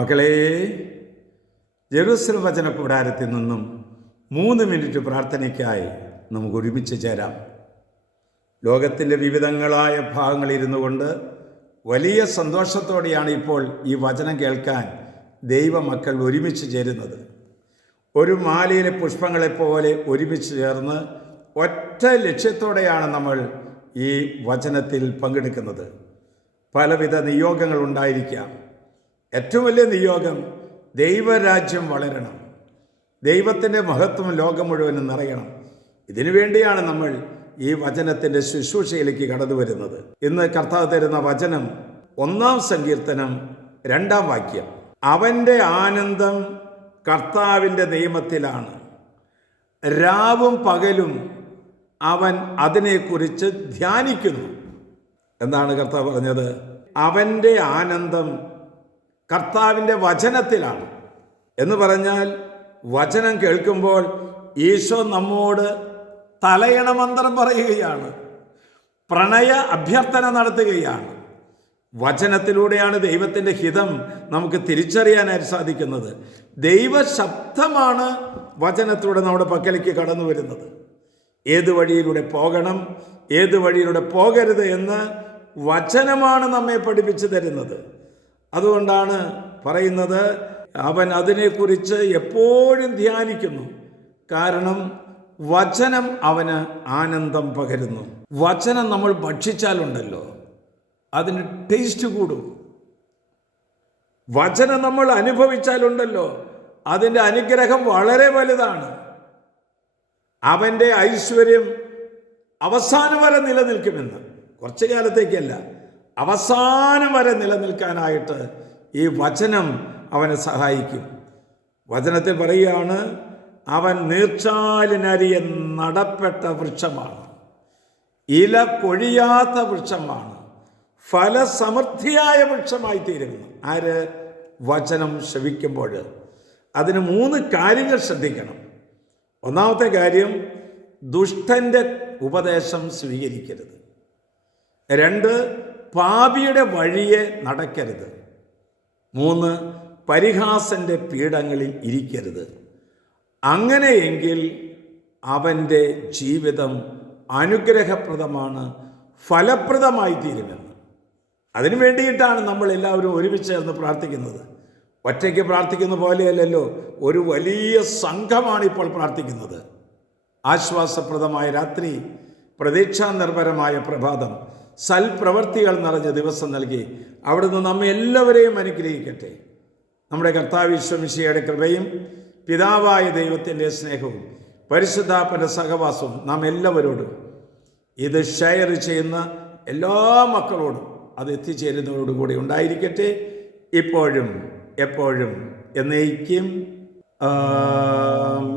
മക്കളെ, ജെറുസലേം വചന കൂടാരത്തിൽ നിന്നും 3 മിനിറ്റ് പ്രാർത്ഥനയ്ക്കായി നമുക്ക് ഒരുമിച്ച് ചേരാം. ലോകത്തിൻ്റെ വിവിധങ്ങളായ ഭാഗങ്ങളിരുന്നു കൊണ്ട് വലിയ സന്തോഷത്തോടെയാണ് ഇപ്പോൾ ഈ വചനം കേൾക്കാൻ ദൈവമക്കൾ ഒരുമിച്ച് ചേരുന്നത്. ഒരു മാലയിലെ പുഷ്പങ്ങളെപ്പോലെ ഒരുമിച്ച് ചേർന്ന് ഒറ്റ ലക്ഷ്യത്തോടെയാണ് നമ്മൾ ഈ വചനത്തിൽ പങ്കെടുക്കുന്നത്. പലവിധ നിയോഗങ്ങൾ ഉണ്ടായിരിക്കാം. ഏറ്റവും വലിയ നിയോഗം ദൈവരാജ്യം വളരണം, ദൈവത്തിൻ്റെ മഹത്വം ലോകം മുഴുവനും നിറയണം. ഇതിനു വേണ്ടിയാണ് നമ്മൾ ഈ വചനത്തിൻ്റെ ശുശ്രൂഷയിലേക്ക് കടന്നു വരുന്നത്. ഇന്ന് കർത്താവ് തരുന്ന വചനം 1-ാം സങ്കീർത്തനം 2-ാം വാക്യം. അവൻ്റെ ആനന്ദം കർത്താവിൻ്റെ നിയമത്തിലാണ്, രാവും പകലും അവൻ അതിനെക്കുറിച്ച് ധ്യാനിക്കുന്നു. എന്താണ് കർത്താവ് പറഞ്ഞത്? അവൻ്റെ ആനന്ദം കർത്താവിൻ്റെ വചനത്തിലാണ് എന്ന് പറഞ്ഞാൽ, വചനം കേൾക്കുമ്പോൾ ഈശോ നമ്മോട് തലയണമന്ത്രം പറയുകയാണ്, പ്രണയ അഭ്യർത്ഥന നടത്തുകയാണ്. വചനത്തിലൂടെയാണ് ദൈവത്തിൻ്റെ ഹിതം നമുക്ക് തിരിച്ചറിയാനായിട്ട് സാധിക്കുന്നത്. ദൈവശബ്ദമാണ് വചനത്തിലൂടെ നമ്മുടെ പക്കലേക്ക് കടന്നു വരുന്നത്. ഏത് വഴിയിലൂടെ പോകണം, ഏത് വഴിയിലൂടെ പോകരുത് എന്ന് വചനമാണ് നമ്മെ പഠിപ്പിച്ചു തരുന്നത്. അതുകൊണ്ടാണ് പറയുന്നത്, അവൻ അതിനെക്കുറിച്ച് എപ്പോഴും ധ്യാനിക്കുന്നു. കാരണം വചനം അവന് ആനന്ദം പകരുന്നു. വചനം നമ്മൾ ഭക്ഷിച്ചാലുണ്ടല്ലോ അതിന് ടേസ്റ്റ് കൂടും. വചനം നമ്മൾ അനുഭവിച്ചാലുണ്ടല്ലോ അതിൻ്റെ അനുഗ്രഹം വളരെ വലുതാണ്. അവൻ്റെ ഐശ്വര്യം അവസാനം വരെ നിലനിൽക്കുമെന്ന്, കുറച്ചു കാലത്തേക്കല്ല, അവസാനം വരെ നിലനിൽക്കാനായിട്ട് ഈ വചനം അവനെ സഹായിക്കും. വചനത്തിൽ പറയുകയാണ്, അവൻ നീർച്ചാലിനരിയെ നടപ്പെട്ട വൃക്ഷമാണ്, ഇല കൊഴിയാത്ത വൃക്ഷമാണ്, ഫലസമൃദ്ധിയായ വൃക്ഷമായി തീരുന്നു. ആര്? വചനം ശ്രവിക്കുമ്പോൾ. അതിന് 3 കാര്യങ്ങൾ ശ്രദ്ധിക്കണം. 1-ാമത്തെ കാര്യം, ദുഷ്ടൻ്റെ ഉപദേശം സ്വീകരിക്കരുത്. 2, പാപിയുടെ വഴിയെ നടക്കരുത്. 3, പരിഹാസൻ്റെ പീഠങ്ങളിൽ ഇരിക്കരുത്. അങ്ങനെയെങ്കിൽ അവൻ്റെ ജീവിതം അനുഗ്രഹപ്രദമാണ്, ഫലപ്രദമായി തീരുമെന്ന്. അതിനു വേണ്ടിയിട്ടാണ് നമ്മൾ എല്ലാവരും ഒരുമിച്ച് ചേർന്ന് പ്രാർത്ഥിക്കുന്നത്. ഒറ്റയ്ക്ക് പ്രാർത്ഥിക്കുന്ന പോലെയല്ലല്ലോ, ഒരു വലിയ സംഘമാണ് ഇപ്പോൾ പ്രാർത്ഥിക്കുന്നത്. ആശ്വാസപ്രദമായ രാത്രി, പ്രതീക്ഷാ നിർഭരമായ പ്രഭാതം, സൽപ്രവർത്തികൾ നിറഞ്ഞ ദിവസം നൽകി അവിടുന്ന് നമ്മെ എല്ലാവരെയും അനുഗ്രഹിക്കട്ടെ. നമ്മുടെ കർത്താവ് ഈശോ മിശിഹായുടെ കൃപയും പിതാവായ ദൈവത്തിൻ്റെ സ്നേഹവും പരിശുദ്ധാത്മാവിന്റെ സഹവാസവും നാം എല്ലാവരോടും, ഇത് ഷെയർ ചെയ്യുന്ന എല്ലാ മക്കളോടും അത് എത്തിച്ചേരുന്നതോടുകൂടി ഉണ്ടായിരിക്കട്ടെ, ഇപ്പോഴും എപ്പോഴും എന്നേക്കും. ആമേൻ.